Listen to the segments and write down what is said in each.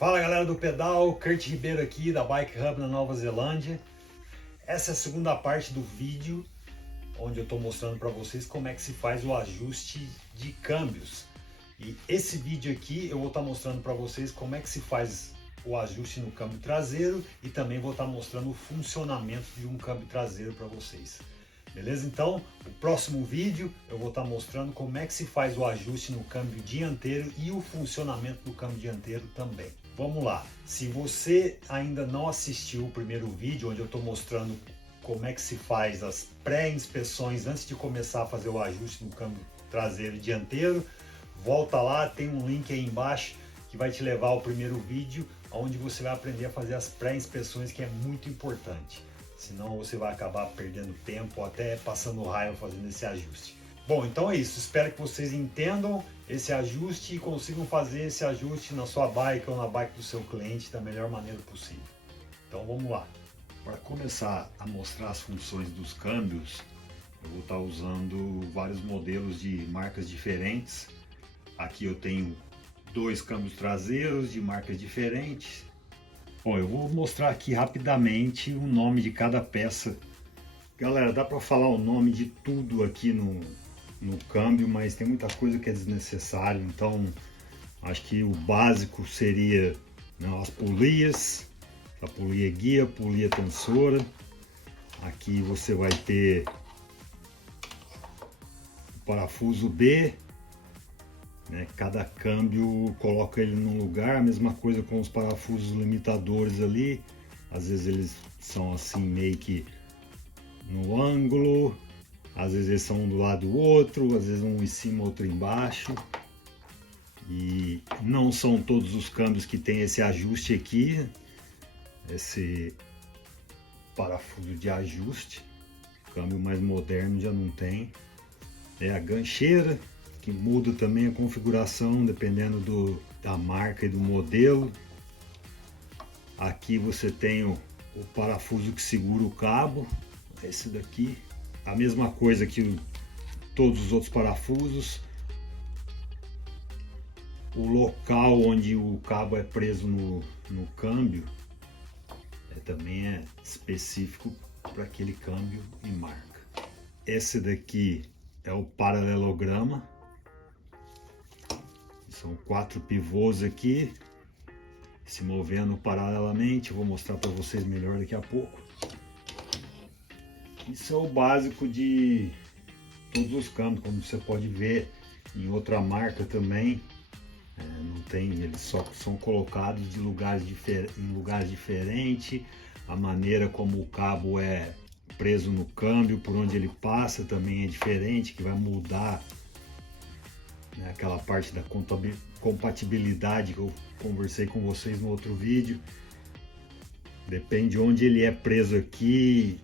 Fala galera do pedal, Kurt Ribeiro aqui da Bike Hub na Nova Zelândia. Essa é a segunda parte do vídeo onde eu estou mostrando para vocês como é que se faz o ajuste de câmbios. E esse vídeo aqui eu vou estar mostrando para vocês como é que se faz o ajuste no câmbio traseiro e também vou estar mostrando o funcionamento de um câmbio traseiro para vocês. Beleza? Então, o próximo vídeo eu vou estar mostrando como é que se faz o ajuste no câmbio dianteiro e o funcionamento do câmbio dianteiro também. Vamos lá! Se você ainda não assistiu o primeiro vídeo, onde eu estou mostrando como é que se faz as pré-inspeções antes de começar a fazer o ajuste no câmbio traseiro e dianteiro, volta lá, tem um link aí embaixo que vai te levar ao primeiro vídeo, onde você vai aprender a fazer as pré-inspeções, que é muito importante. Senão você vai acabar perdendo tempo ou até passando raiva fazendo esse ajuste. Bom, então é isso. Espero que vocês entendam esse ajuste e consigam fazer esse ajuste na sua bike ou na bike do seu cliente da melhor maneira possível. Então vamos lá. Para começar a mostrar as funções dos câmbios, eu vou estar usando vários modelos de marcas diferentes. Aqui eu tenho dois câmbios traseiros de marcas diferentes. Bom, eu vou mostrar aqui rapidamente o nome de cada peça. Galera, dá para falar o nome de tudo aqui no câmbio, mas tem muita coisa que é desnecessário, então acho que o básico seria, né, as polias, a polia guia, a polia tensora. Aqui você vai ter o parafuso B, né, cada câmbio coloca ele num lugar, a mesma coisa com os parafusos limitadores ali, às vezes eles são assim meio que no ângulo, às vezes eles são um do lado do outro, às vezes um em cima, outro embaixo. E não são todos os câmbios que tem esse ajuste aqui, esse parafuso de ajuste. O câmbio mais moderno já não tem. É a gancheira, que muda também a configuração dependendo da marca e do modelo. Aqui você tem o parafuso que segura o cabo, esse daqui. A mesma coisa que todos os outros parafusos. O local onde o cabo é preso no câmbio também é específico para aquele câmbio e marca. Esse daqui é o paralelograma. São 4 pivôs aqui se movendo paralelamente. Eu vou mostrar para vocês melhor daqui a pouco. Isso é o básico de todos os câmbios, como você pode ver em outra marca também. Não tem, eles só são colocados em lugares diferentes. A maneira como o cabo é preso no câmbio, por onde ele passa também é diferente, que vai mudar, né, aquela parte da compatibilidade que eu conversei com vocês no outro vídeo. Depende de onde ele é preso aqui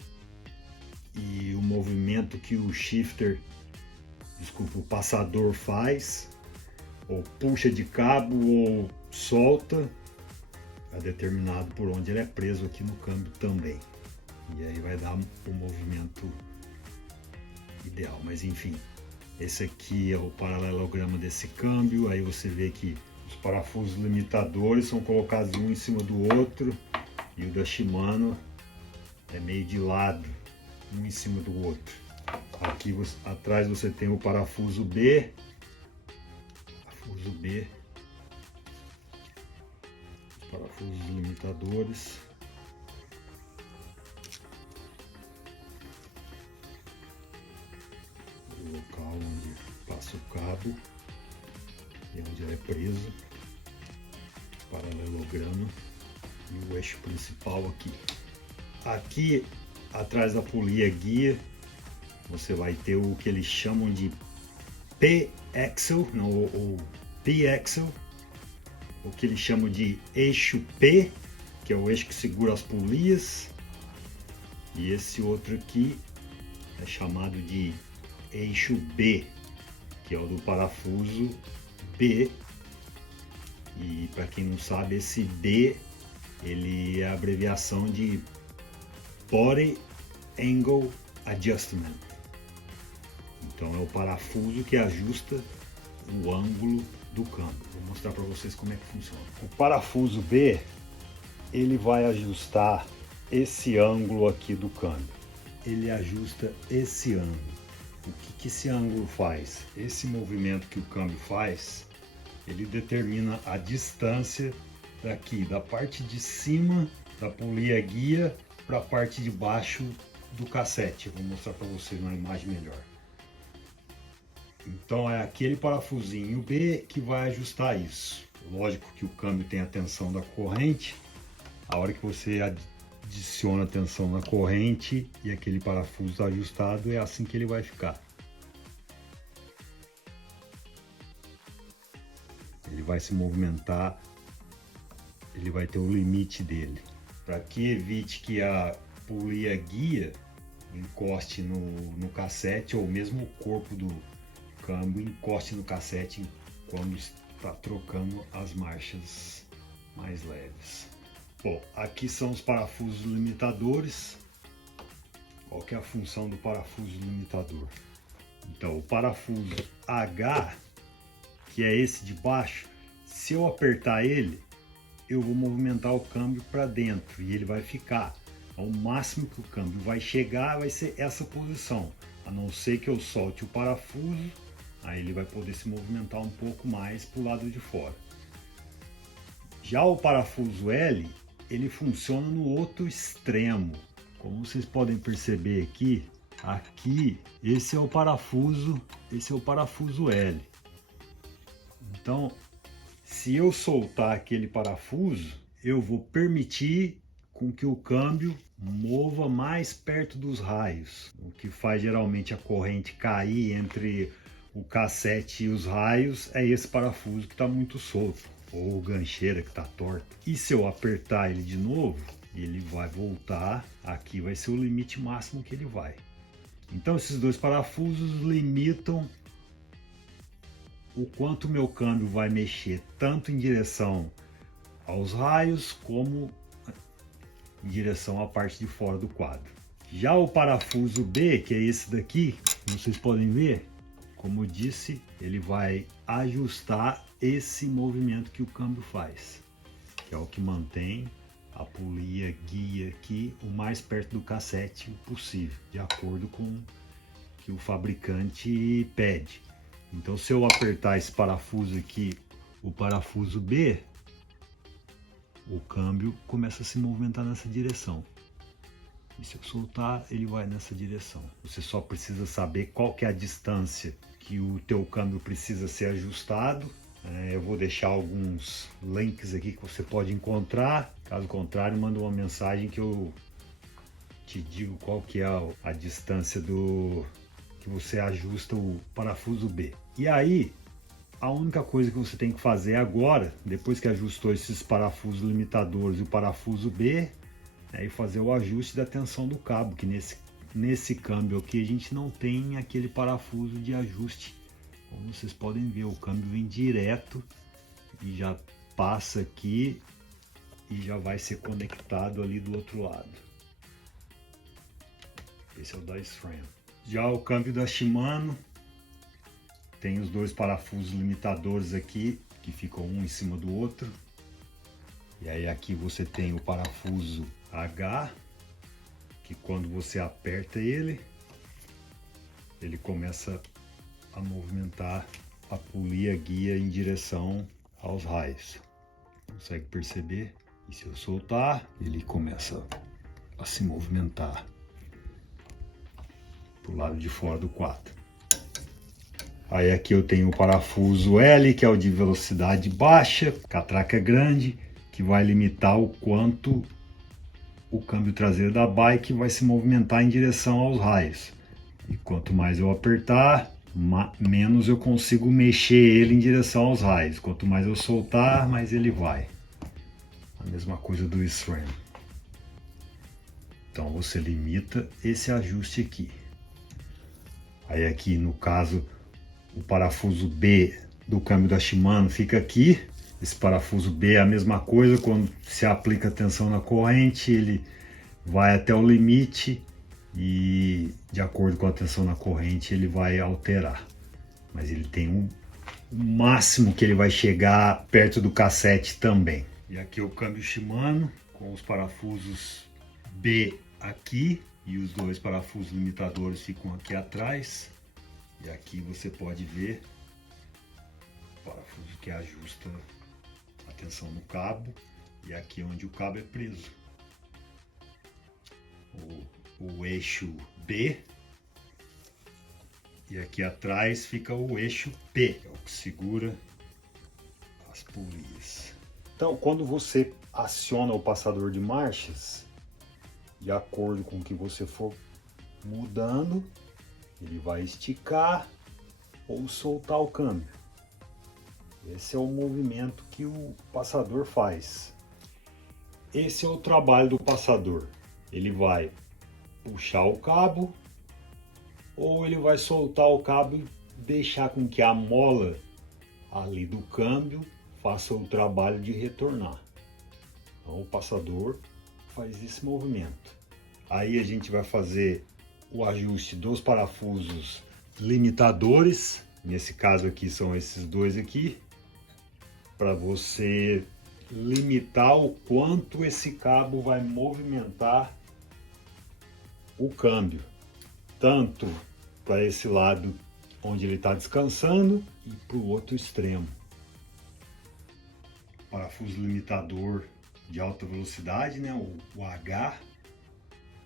e o movimento que o shifter, o passador faz, ou puxa de cabo ou solta, é determinado por onde ele é preso aqui no câmbio também. E aí vai dar o movimento ideal, mas enfim. Esse aqui é o paralelograma desse câmbio. Aí você vê que os parafusos limitadores são colocados um em cima do outro e o da Shimano é meio de lado, um em cima do outro. Aqui atrás você tem o parafuso B, os parafusos limitadores. O local onde passa o cabo e onde ele é preso, paralelograma e o eixo principal aqui. Aqui atrás da polia guia você vai ter o que eles chamam de P-axle, ou P-axle, o que eles chamam de eixo P, que é o eixo que segura as polias, e esse outro aqui é chamado de eixo B, que é o do parafuso B. E para quem não sabe, esse B ele é a abreviação de Body Angle Adjustment. Então é o parafuso que ajusta o ângulo do câmbio. Vou mostrar para vocês como é que funciona. O parafuso B, ele vai ajustar esse ângulo aqui do câmbio. Ele ajusta esse ângulo. O que esse ângulo faz? Esse movimento que o câmbio faz, ele determina a distância daqui, da parte de cima da polia guia para a parte de baixo do cassete. Vou mostrar para vocês uma imagem melhor. Então é aquele parafusinho B que vai ajustar isso. Lógico que o câmbio tem a tensão da corrente. A hora que você adiciona a tensão na corrente e aquele parafuso ajustado, é assim que ele vai ficar. Ele vai se movimentar, ele vai ter o limite dele. Para que evite que a polia guia encoste no cassete, ou mesmo o corpo do câmbio encoste no cassete quando está trocando as marchas mais leves. Bom, aqui são os parafusos limitadores. Qual que é a função do parafuso limitador? Então, o parafuso H, que é esse de baixo, se eu apertar ele, eu vou movimentar o câmbio para dentro e ele vai ficar. Ao máximo que o câmbio vai chegar vai ser essa posição, a não ser que eu solte o parafuso, aí ele vai poder se movimentar um pouco mais para o lado de fora. Já o parafuso L, ele funciona no outro extremo. Como vocês podem perceber aqui esse é o parafuso L. Então, se eu soltar aquele parafuso, eu vou permitir com que o câmbio mova mais perto dos raios. O que faz geralmente a corrente cair entre o cassete e os raios é esse parafuso que está muito solto, ou gancheira que está torta. E se eu apertar ele de novo, ele vai voltar, aqui vai ser o limite máximo que ele vai. Então esses dois parafusos limitam o quanto meu câmbio vai mexer, tanto em direção aos raios, como em direção à parte de fora do quadro. Já o parafuso B, que é esse daqui, como vocês podem ver, como eu disse, ele vai ajustar esse movimento que o câmbio faz, que é o que mantém a polia guia aqui o mais perto do cassete possível, de acordo com o que o fabricante pede. Então, se eu apertar esse parafuso aqui, o parafuso B, o câmbio começa a se movimentar nessa direção. E se eu soltar, ele vai nessa direção. Você só precisa saber qual que é a distância que o teu câmbio precisa ser ajustado. Eu vou deixar alguns links aqui que você pode encontrar. Caso contrário, manda uma mensagem que eu te digo qual que é a distância que você ajusta o parafuso B. E aí, a única coisa que você tem que fazer agora, depois que ajustou esses parafusos limitadores e o parafuso B, é fazer o ajuste da tensão do cabo, que nesse câmbio aqui a gente não tem aquele parafuso de ajuste. Como vocês podem ver, o câmbio vem direto e já passa aqui e já vai ser conectado ali do outro lado. Esse é o da SRAM. Já o câmbio da Shimano tem os dois parafusos limitadores aqui, que ficam um em cima do outro. E aí aqui você tem o parafuso H, que quando você aperta ele começa a movimentar a polia guia em direção aos raios. Consegue perceber? E se eu soltar, ele começa a se movimentar para o lado de fora do quadro. Aí aqui eu tenho o parafuso L, que é o de velocidade baixa, catraca grande, que vai limitar o quanto o câmbio traseiro da bike vai se movimentar em direção aos raios. E quanto mais eu apertar, menos eu consigo mexer ele em direção aos raios. Quanto mais eu soltar, mais ele vai. A mesma coisa do SRAM. Então você limita esse ajuste aqui. Aí aqui no caso o parafuso B do câmbio da Shimano fica aqui. Esse parafuso B é a mesma coisa, quando se aplica tensão na corrente, ele vai até o limite e de acordo com a tensão na corrente ele vai alterar. Mas ele tem o máximo que ele vai chegar perto do cassete também. E aqui é o câmbio Shimano com os parafusos B aqui e os dois parafusos limitadores ficam aqui atrás. E aqui você pode ver o parafuso que ajusta a tensão no cabo, e aqui é onde o cabo é preso. O eixo B, e aqui atrás fica o eixo P, que é o que segura as polias. Então, quando você aciona o passador de marchas, de acordo com o que você for mudando, ele vai esticar ou soltar o câmbio. Esse é o movimento que o passador faz. Esse é o trabalho do passador. Ele vai puxar o cabo ou ele vai soltar o cabo e deixar com que a mola ali do câmbio faça o trabalho de retornar. Então o passador faz esse movimento. Aí a gente vai fazer o ajuste dos parafusos limitadores. Nesse caso aqui são esses dois aqui, para você limitar o quanto esse cabo vai movimentar o câmbio, tanto para esse lado onde ele está descansando e para o outro extremo. Parafuso limitador de alta velocidade, né? O H.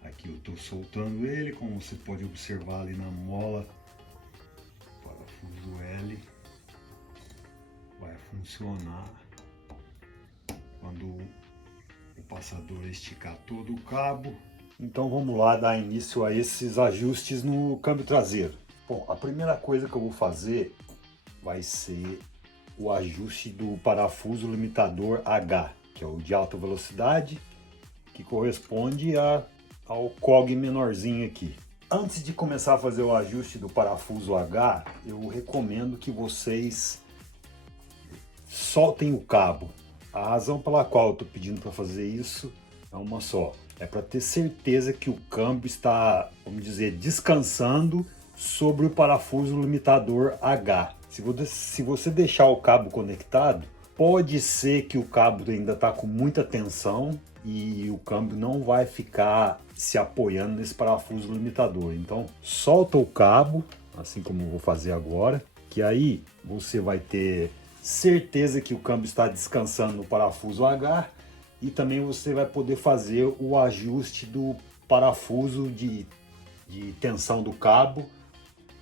Aqui eu estou soltando ele, como você pode observar ali na mola. Parafuso L vai funcionar quando o passador esticar todo o cabo. Então vamos lá dar início a esses ajustes no câmbio traseiro. Bom, a primeira coisa que eu vou fazer vai ser o ajuste do parafuso limitador H, que é o de alta velocidade, que corresponde ao cog menorzinho aqui. Antes de começar a fazer o ajuste do parafuso H, eu recomendo que vocês soltem o cabo. A razão pela qual eu estou pedindo para fazer isso é uma só. É para ter certeza que o câmbio está, vamos dizer, descansando sobre o parafuso limitador H. Se você deixar o cabo conectado, pode ser que o cabo ainda está com muita tensão e o câmbio não vai ficar se apoiando nesse parafuso limitador. Então solta o cabo, assim como eu vou fazer agora, que aí você vai ter certeza que o câmbio está descansando no parafuso H, e também você vai poder fazer o ajuste do parafuso de tensão do cabo,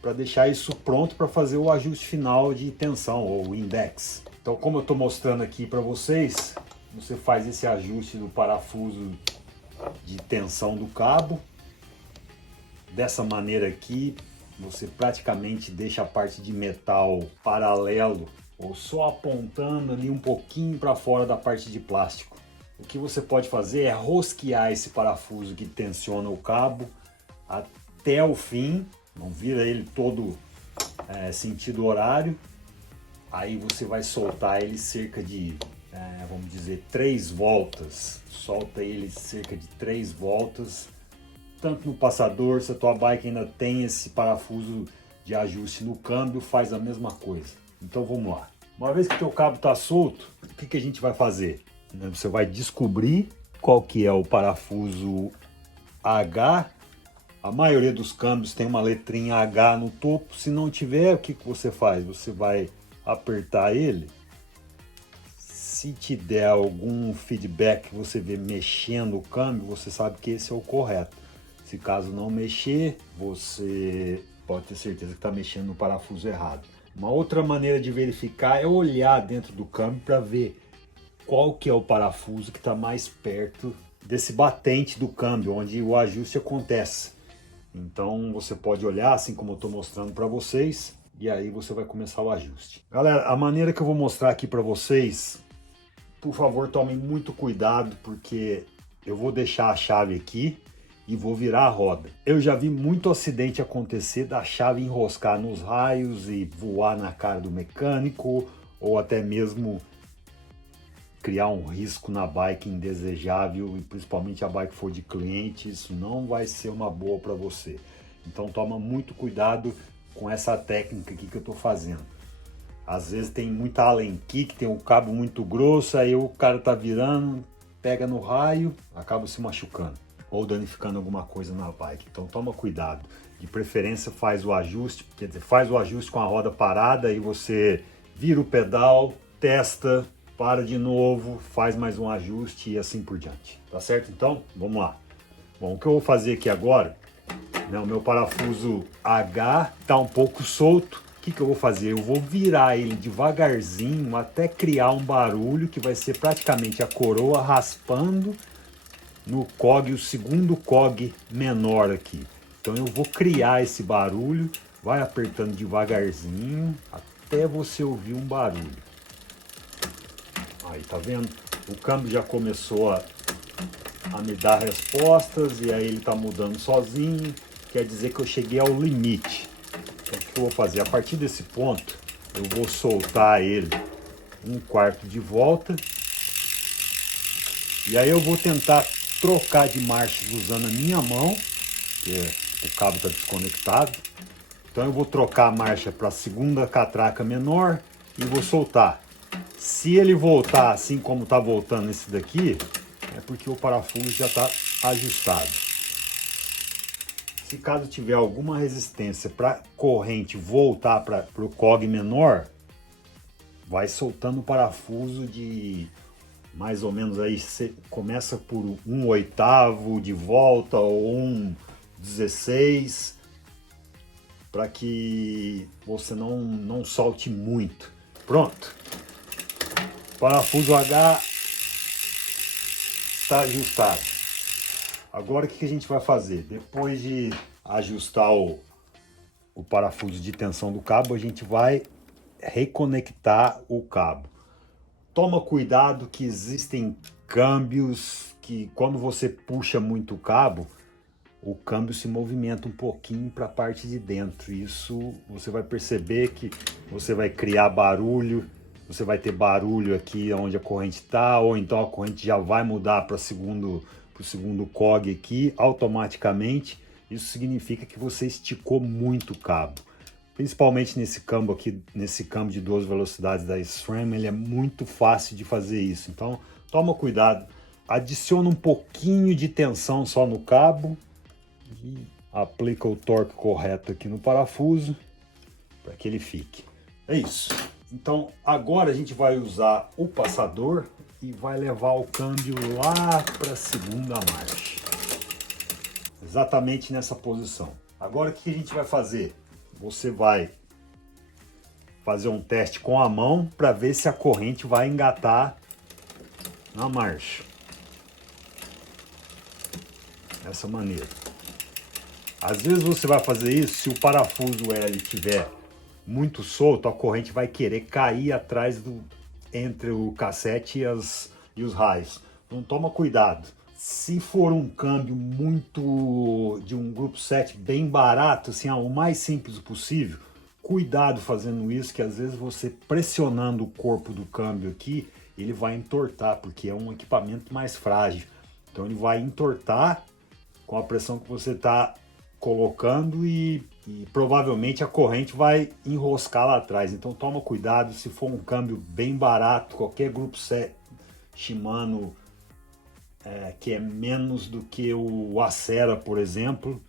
para deixar isso pronto para fazer o ajuste final de tensão ou index. Então, como eu estou mostrando aqui para vocês, você faz esse ajuste do parafuso de tensão do cabo. Dessa maneira aqui, você praticamente deixa a parte de metal paralelo ou só apontando ali um pouquinho para fora da parte de plástico. O que você pode fazer é rosquear esse parafuso que tensiona o cabo até o fim, não vira ele todo sentido horário. Aí você vai soltar ele cerca de, vamos dizer, 3 voltas. Solta ele cerca de 3 voltas, tanto no passador. Se a tua bike ainda tem esse parafuso de ajuste no câmbio, faz a mesma coisa. Então vamos lá. Uma vez que o teu cabo está solto, o que a gente vai fazer? Você vai descobrir qual que é o parafuso H. A maioria dos câmbios tem uma letrinha H no topo. Se não tiver, o que você faz? Você vai apertar ele. Se te der algum feedback que você vê mexendo o câmbio, você sabe que esse é o correto. Se caso não mexer, você pode ter certeza que está mexendo no parafuso errado. Uma outra maneira de verificar é olhar dentro do câmbio para ver qual que é o parafuso que está mais perto desse batente do câmbio, onde o ajuste acontece. Então você pode olhar, assim como eu estou mostrando para vocês, e aí você vai começar o ajuste. Galera, a maneira que eu vou mostrar aqui para vocês, por favor, tomem muito cuidado, porque eu vou deixar a chave aqui e vou virar a roda. Eu já vi muito acidente acontecer da chave enroscar nos raios e voar na cara do mecânico, ou até mesmo criar um risco na bike indesejável, e principalmente a bike for de cliente. Isso não vai ser uma boa para você. Então toma muito cuidado com essa técnica aqui que eu estou fazendo. Às vezes tem muita Allen key, que tem um cabo muito grosso, aí o cara tá virando, pega no raio, acaba se machucando ou danificando alguma coisa na bike. Então toma cuidado. De preferência faz o ajuste, quer dizer, faz o ajuste com a roda parada e você vira o pedal, testa, para de novo, faz mais um ajuste e assim por diante. Tá certo então? Vamos lá. Bom, o que eu vou fazer aqui agora, né, o meu parafuso H tá um pouco solto. O que eu vou fazer? Eu vou virar ele devagarzinho até criar um barulho que vai ser praticamente a coroa raspando no cog, o segundo cog menor aqui. Então eu vou criar esse barulho, vai apertando devagarzinho até você ouvir um barulho. Aí, tá vendo? O câmbio já começou a me dar respostas e aí ele tá mudando sozinho. Quer dizer que eu cheguei ao limite. Então, o que eu vou fazer? A partir desse ponto, eu vou soltar ele 1/4 de volta. E aí eu vou tentar trocar de marchas usando a minha mão, porque o cabo está desconectado. Então eu vou trocar a marcha para a segunda catraca menor e vou soltar. Se ele voltar assim como está voltando esse daqui, é porque o parafuso já está ajustado. Se caso tiver alguma resistência para corrente voltar para o cog menor, vai soltando o parafuso de mais ou menos aí, você começa por 1/8 de volta ou 1/16, para que você não solte muito. Pronto. Parafuso H está ajustado. Agora o que a gente vai fazer? Depois de ajustar o parafuso de tensão do cabo, a gente vai reconectar o cabo. Toma cuidado que existem câmbios que quando você puxa muito o cabo, o câmbio se movimenta um pouquinho para a parte de dentro. Isso você vai perceber que você vai criar barulho, você vai ter barulho aqui onde a corrente está, ou então a corrente já vai mudar para o segundo cog aqui automaticamente. Isso significa que você esticou muito o cabo. Principalmente nesse câmbio aqui, nesse câmbio de 2 velocidades da SRAM, ele é muito fácil de fazer isso. Então toma cuidado, adiciona um pouquinho de tensão só no cabo e aplica o torque correto aqui no parafuso para que ele fique. É isso. Então agora a gente vai usar o passador e vai levar o câmbio lá para a segunda marcha. Exatamente nessa posição. Agora o que a gente vai fazer? Você vai fazer um teste com a mão para ver se a corrente vai engatar na marcha. Dessa maneira. Às vezes você vai fazer isso, se o parafuso L estiver muito solto, a corrente vai querer cair atrás entre o cassete e os raios. Então toma cuidado. Se for um câmbio muito de um grupo 7 bem barato, assim, o mais simples possível, cuidado fazendo isso, que às vezes você pressionando o corpo do câmbio aqui, ele vai entortar, porque é um equipamento mais frágil. Então ele vai entortar com a pressão que você está colocando e provavelmente a corrente vai enroscar lá atrás. Então toma cuidado, se for um câmbio bem barato, qualquer grupo 7 Shimano que é menos do que o Acera, por exemplo,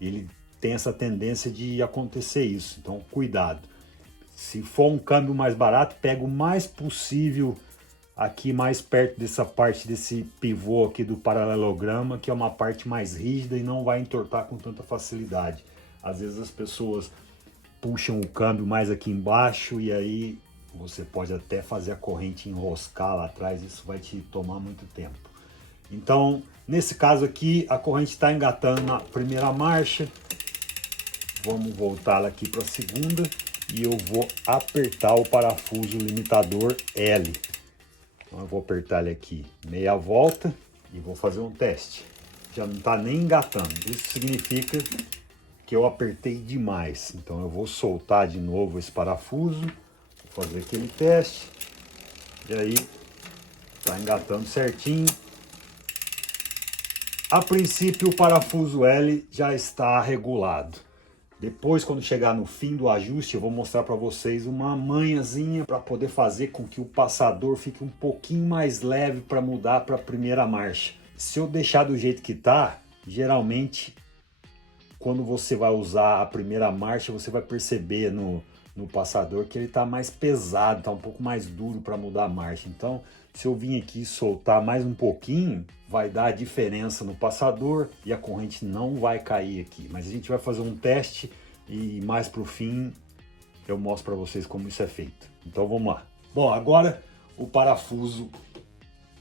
ele tem essa tendência de acontecer isso. Então cuidado. Se for um câmbio mais barato, pega o mais possível aqui mais perto dessa parte desse pivô aqui do paralelograma, que é uma parte mais rígida e não vai entortar com tanta facilidade. Às vezes as pessoas puxam o câmbio mais aqui embaixo e aí você pode até fazer a corrente enroscar lá atrás, isso vai te tomar muito tempo. Então, nesse caso aqui, a corrente está engatando na primeira marcha. Vamos voltar aqui para a segunda e eu vou apertar o parafuso limitador L. Então, eu vou apertar ele aqui meia volta e vou fazer um teste. Já não está nem engatando. Isso significa que eu apertei demais. Então eu vou soltar de novo esse parafuso, vou fazer aquele teste. E aí está engatando certinho. A princípio o parafuso L já está regulado. Depois, quando chegar no fim do ajuste, eu vou mostrar para vocês uma manhãzinha para poder fazer com que o passador fique um pouquinho mais leve para mudar para a primeira marcha. Se eu deixar do jeito que tá, geralmente quando você vai usar a primeira marcha, você vai perceber no passador que ele está mais pesado, está um pouco mais duro para mudar a marcha. Então, se eu vir aqui soltar mais um pouquinho, vai dar a diferença no passador e a corrente não vai cair aqui. Mas a gente vai fazer um teste e mais para o fim eu mostro para vocês como isso é feito. Então vamos lá. Bom, agora o parafuso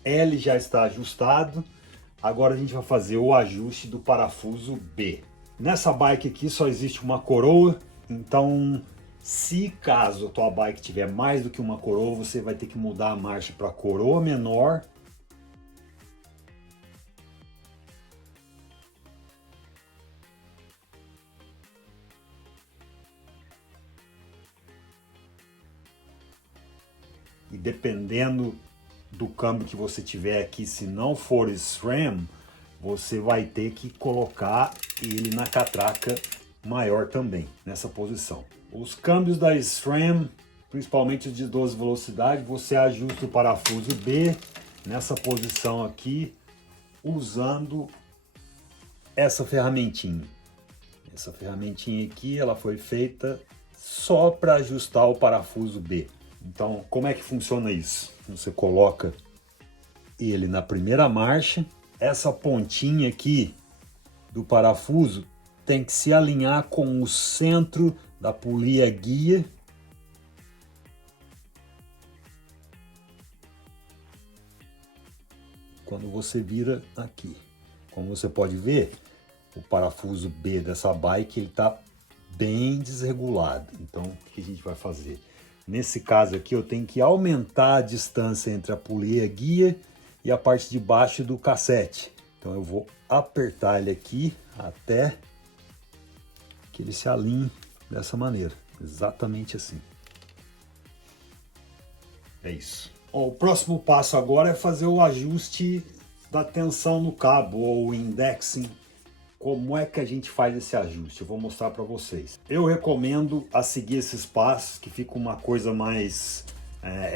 L já está ajustado. Agora a gente vai fazer o ajuste do parafuso B. Nessa bike aqui só existe uma coroa, então se caso a tua bike tiver mais do que uma coroa, você vai ter que mudar a marcha para coroa menor. E dependendo do câmbio que você tiver aqui, se não for SRAM, você vai ter que colocar ele na catraca maior também, nessa posição. Os câmbios da SRAM, principalmente os de 12 velocidades, você ajusta o parafuso B nessa posição aqui, usando essa ferramentinha. Essa ferramentinha aqui, ela foi feita só para ajustar o parafuso B. Então, como é que funciona isso? Você coloca ele na primeira marcha. Essa pontinha aqui do parafuso tem que se alinhar com o centro da polia guia. Quando você vira aqui, como você pode ver, o parafuso B dessa bike ele está bem desregulado. Então, o que a gente vai fazer? Nesse caso aqui, eu tenho que aumentar a distância entre a polia guia e a parte de baixo do cassete. Então eu vou apertar ele aqui até que ele se alinhe dessa maneira, exatamente assim. É isso. Ó, o próximo passo agora é fazer o ajuste da tensão no cabo, ou indexing. Como é que a gente faz esse ajuste? Eu vou mostrar para vocês. Eu recomendo a seguir esses passos, que fica uma coisa mais...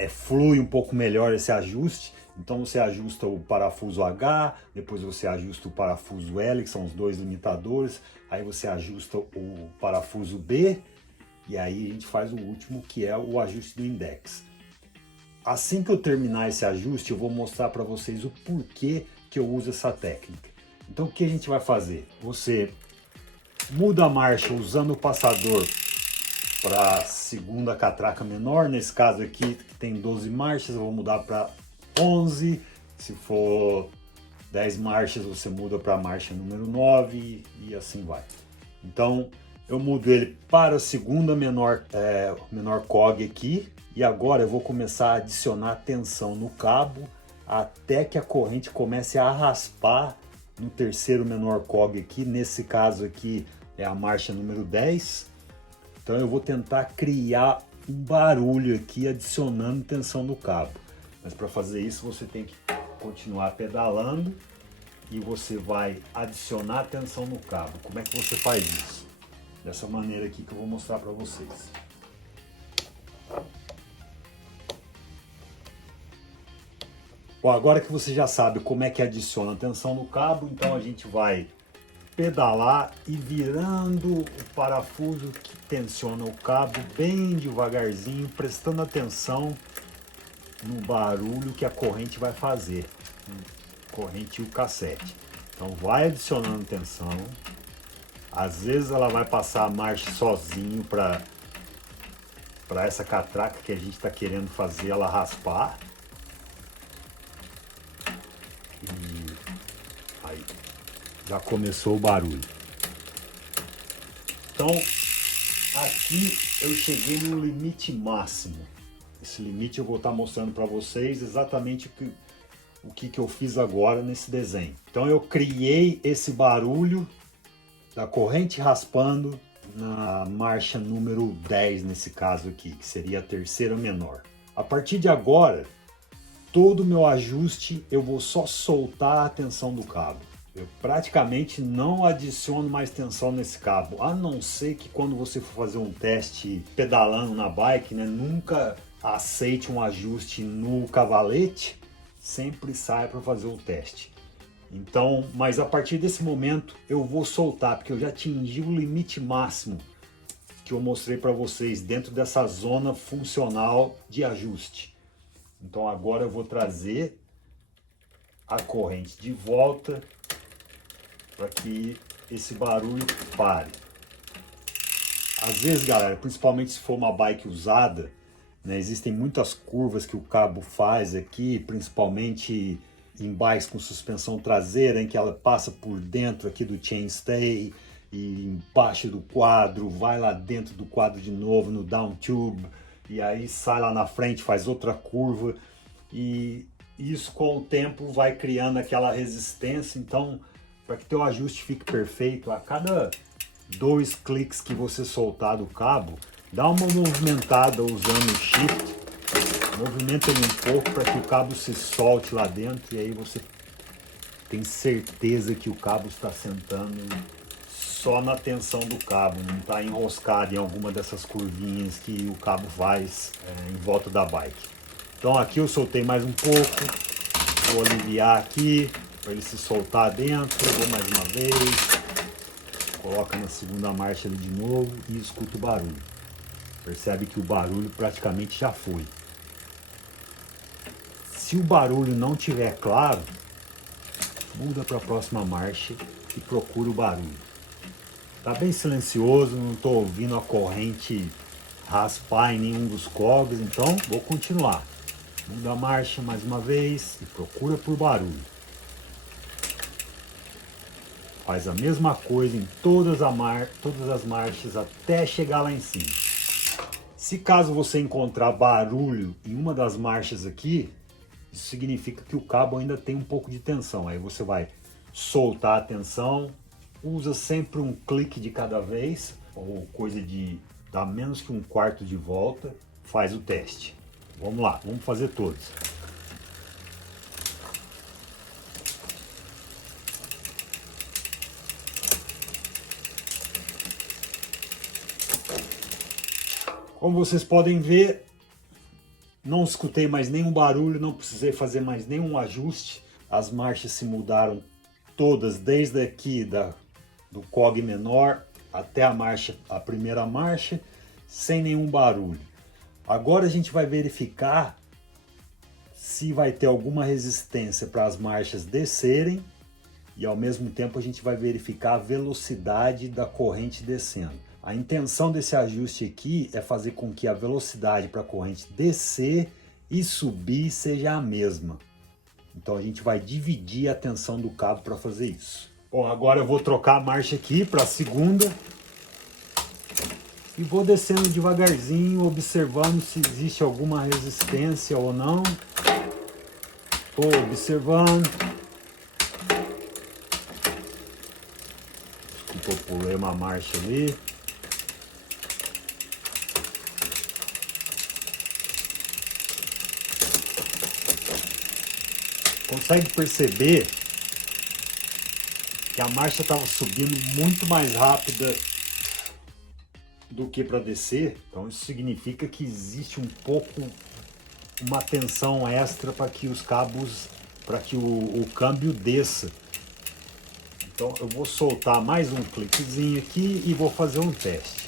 flui um pouco melhor esse ajuste. Então você ajusta o parafuso H, depois você ajusta o parafuso L, que são os dois limitadores. Aí você ajusta o parafuso B, e aí a gente faz o último, que é o ajuste do index. Assim que eu terminar esse ajuste, eu vou mostrar para vocês o porquê que eu uso essa técnica. Então o que a gente vai fazer? Você muda a marcha usando o passador para a segunda catraca menor. Nesse caso aqui, que tem 12 marchas, eu vou mudar para 11. Se for 10 marchas, você muda para a marcha número 9 e assim vai. Então eu mudo ele para a segunda menor cog aqui. E agora eu vou começar a adicionar tensão no cabo até que a corrente comece a raspar no terceiro menor cog aqui. Nesse caso aqui é a marcha número 10. Então eu vou tentar criar um barulho aqui adicionando tensão no cabo. Mas para fazer isso você tem que continuar pedalando e você vai adicionar tensão no cabo. Como é que você faz isso? Dessa maneira aqui que eu vou mostrar para vocês. Bom, agora que você já sabe como é que adiciona a tensão no cabo, então a gente vai pedalar e virando o parafuso que tensiona o cabo bem devagarzinho, prestando atenção no barulho que a corrente vai fazer, corrente e o cassete. Então vai adicionando tensão, às vezes ela vai passar a marcha sozinho para essa catraca que a gente está querendo fazer ela raspar. E aí já começou o barulho. Então aqui eu cheguei no limite máximo. Esse limite eu vou estar mostrando para vocês exatamente o que eu fiz agora nesse desenho. Então eu criei esse barulho da corrente raspando na marcha número 10 nesse caso aqui, que seria a terceira menor. A partir de agora, todo o meu ajuste eu vou só soltar a tensão do cabo. Eu praticamente não adiciono mais tensão nesse cabo, a não ser que quando você for fazer um teste pedalando na bike, né, nunca aceite um ajuste no cavalete, sempre saia para fazer o teste. Então, mas a partir desse momento eu vou soltar, porque eu já atingi o limite máximo que eu mostrei para vocês dentro dessa zona funcional de ajuste. Então agora eu vou trazer a corrente de volta para que esse barulho pare. Às vezes, galera, principalmente se for uma bike usada, né, existem muitas curvas que o cabo faz aqui, principalmente em bikes com suspensão traseira, em que ela passa por dentro aqui do chainstay e embaixo do quadro, vai lá dentro do quadro de novo no down tube e aí sai lá na frente, faz outra curva, e isso com o tempo vai criando aquela resistência. Então, para que teu ajuste fique perfeito, a cada 2 cliques que você soltar do cabo, dá uma movimentada usando o shift, movimenta ele um pouco para que o cabo se solte lá dentro, e aí você tem certeza que o cabo está sentando só na tensão do cabo, não está enroscado em alguma dessas curvinhas que o cabo faz em volta da bike. Então aqui eu soltei mais um pouco, vou aliviar aqui para ele se soltar dentro, vou mais uma vez, coloca na segunda marcha ali de novo e escuta o barulho. Percebe que o barulho praticamente já foi. Se o barulho não estiver claro, muda para a próxima marcha e procura o barulho. Tá bem silencioso, não estou ouvindo a corrente raspar em nenhum dos cogs, então vou continuar. Muda a marcha mais uma vez e procura por barulho. Faz a mesma coisa em todas as marchas até chegar lá em cima. Se caso você encontrar barulho em uma das marchas aqui, isso significa que o cabo ainda tem um pouco de tensão. Aí você vai soltar a tensão, usa sempre um clique de cada vez, ou coisa de dar menos que 1/4 de volta, faz o teste. Vamos lá, vamos fazer todos. Como vocês podem ver, não escutei mais nenhum barulho, não precisei fazer mais nenhum ajuste. As marchas se mudaram todas, desde aqui do cog menor até a primeira marcha, sem nenhum barulho. Agora a gente vai verificar se vai ter alguma resistência para as marchas descerem, e ao mesmo tempo a gente vai verificar a velocidade da corrente descendo. A intenção desse ajuste aqui é fazer com que a velocidade para a corrente descer e subir seja a mesma. Então a gente vai dividir a tensão do cabo para fazer isso. Bom, agora eu vou trocar a marcha aqui para a segunda. E vou descendo devagarzinho, observando se existe alguma resistência ou não. Estou observando. Desculpa, eu pulei uma marcha ali. Consegue perceber que a marcha estava subindo muito mais rápida do que para descer? Então isso significa que existe um pouco uma tensão extra para que os cabos, para que o câmbio desça. Então eu vou soltar mais um cliquezinho aqui e vou fazer um teste.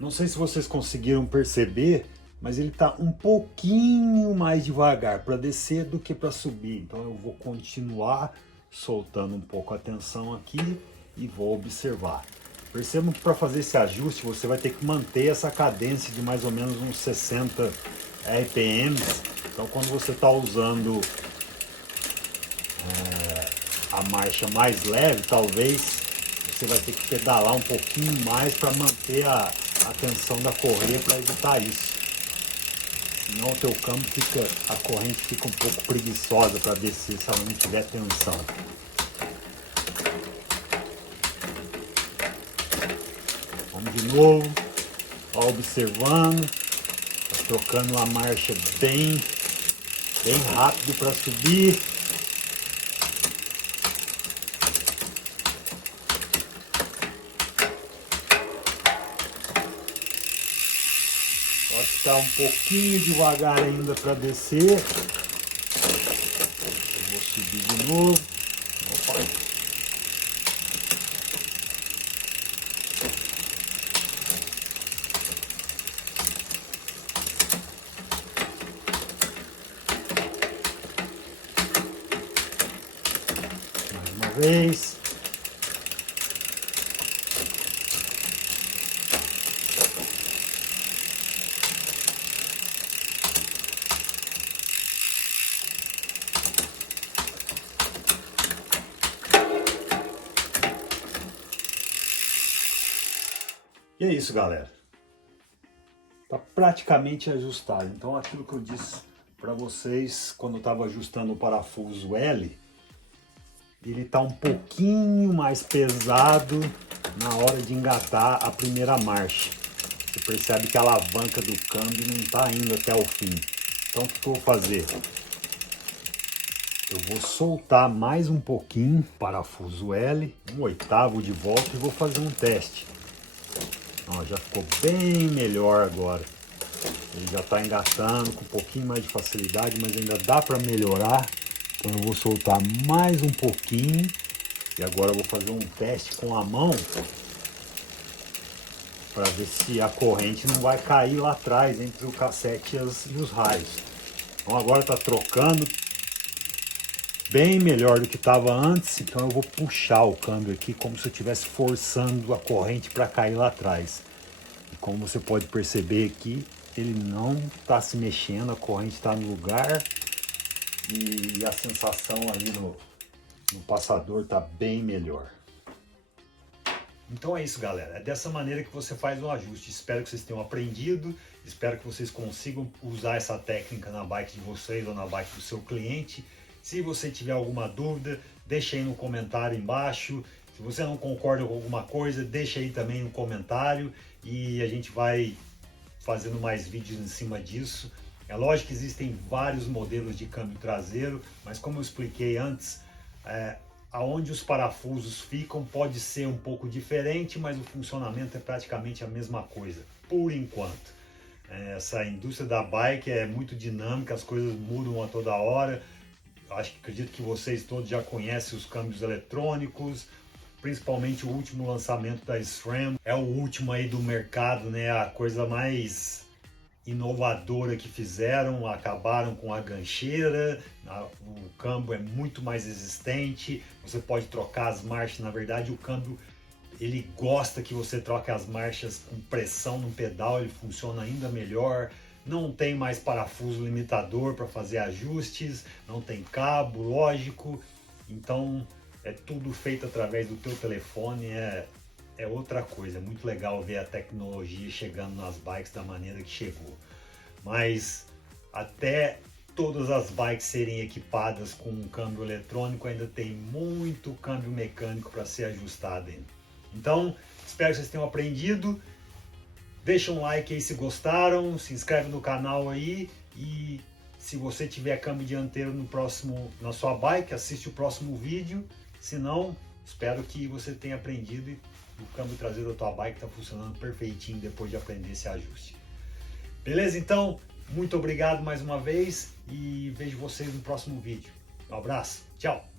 Não sei se vocês conseguiram perceber, mas ele está um pouquinho mais devagar para descer do que para subir. Então eu vou continuar soltando um pouco a tensão aqui e vou observar. Percebam que para fazer esse ajuste você vai ter que manter essa cadência de mais ou menos uns 60 RPM. Então quando você está usando a marcha mais leve, talvez você vai ter que pedalar um pouquinho mais para manter a tensão da correia, para evitar isso. Senão o teu câmbio a corrente fica um pouco preguiçosa para descer se ela não tiver tensão. Vamos de novo, ó, observando, tá trocando uma marcha bem rápido para subir. Pode estar um pouquinho devagar ainda para descer. Eu vou subir de novo. Opa. Mais uma vez. E é isso, galera. Tá praticamente ajustado. Então aquilo que eu disse para vocês quando eu estava ajustando o parafuso L, ele tá um pouquinho mais pesado na hora de engatar a primeira marcha. Você percebe que a alavanca do câmbio não está indo até o fim. Então o que eu vou fazer? Eu vou soltar mais um pouquinho o parafuso L, 1/8 de volta, e vou fazer um teste. Ó, já ficou bem melhor agora. Ele já está engatando com um pouquinho mais de facilidade, mas ainda dá para melhorar. Então eu vou soltar mais um pouquinho. E agora eu vou fazer um teste com a mão para ver se a corrente não vai cair lá atrás entre o cassete e os raios. Então agora está trocando bem melhor do que estava antes. Então eu vou puxar o câmbio aqui como se eu estivesse forçando a corrente para cair lá atrás. E como você pode perceber aqui, ele não está se mexendo, a corrente está no lugar e a sensação aí no passador está bem melhor. Então é isso, galera. É dessa maneira que você faz o ajuste. Espero que vocês tenham aprendido. Espero que vocês consigam usar essa técnica na bike de vocês ou na bike do seu cliente. Se você tiver alguma dúvida, deixa aí no comentário embaixo. Se você não concorda com alguma coisa, deixa aí também no comentário e a gente vai fazendo mais vídeos em cima disso. É lógico que existem vários modelos de câmbio traseiro, mas como eu expliquei antes, aonde os parafusos ficam pode ser um pouco diferente, mas o funcionamento é praticamente a mesma coisa, por enquanto. Essa indústria da bike é muito dinâmica, as coisas mudam a toda hora. Acredito que vocês todos já conhecem os câmbios eletrônicos, principalmente o último lançamento da SRAM. É o último aí do mercado, né? A coisa mais inovadora que fizeram. Acabaram com a gancheira, o câmbio é muito mais resistente, você pode trocar as marchas. Na verdade, o câmbio, ele gosta que você troque as marchas com pressão no pedal, ele funciona ainda melhor. Não tem mais parafuso limitador para fazer ajustes, não tem cabo, lógico. Então é tudo feito através do teu telefone, é outra coisa. É muito legal ver a tecnologia chegando nas bikes da maneira que chegou. Mas até todas as bikes serem equipadas com um câmbio eletrônico, ainda tem muito câmbio mecânico para ser ajustado ainda. Então espero que vocês tenham aprendido. Deixa um like aí se gostaram, se inscreve no canal aí e se você tiver câmbio dianteiro na sua bike, assiste o próximo vídeo. Se não, espero que você tenha aprendido e o câmbio traseiro da tua bike está funcionando perfeitinho depois de aprender esse ajuste. Beleza? Então, muito obrigado mais uma vez e vejo vocês no próximo vídeo. Um abraço, tchau!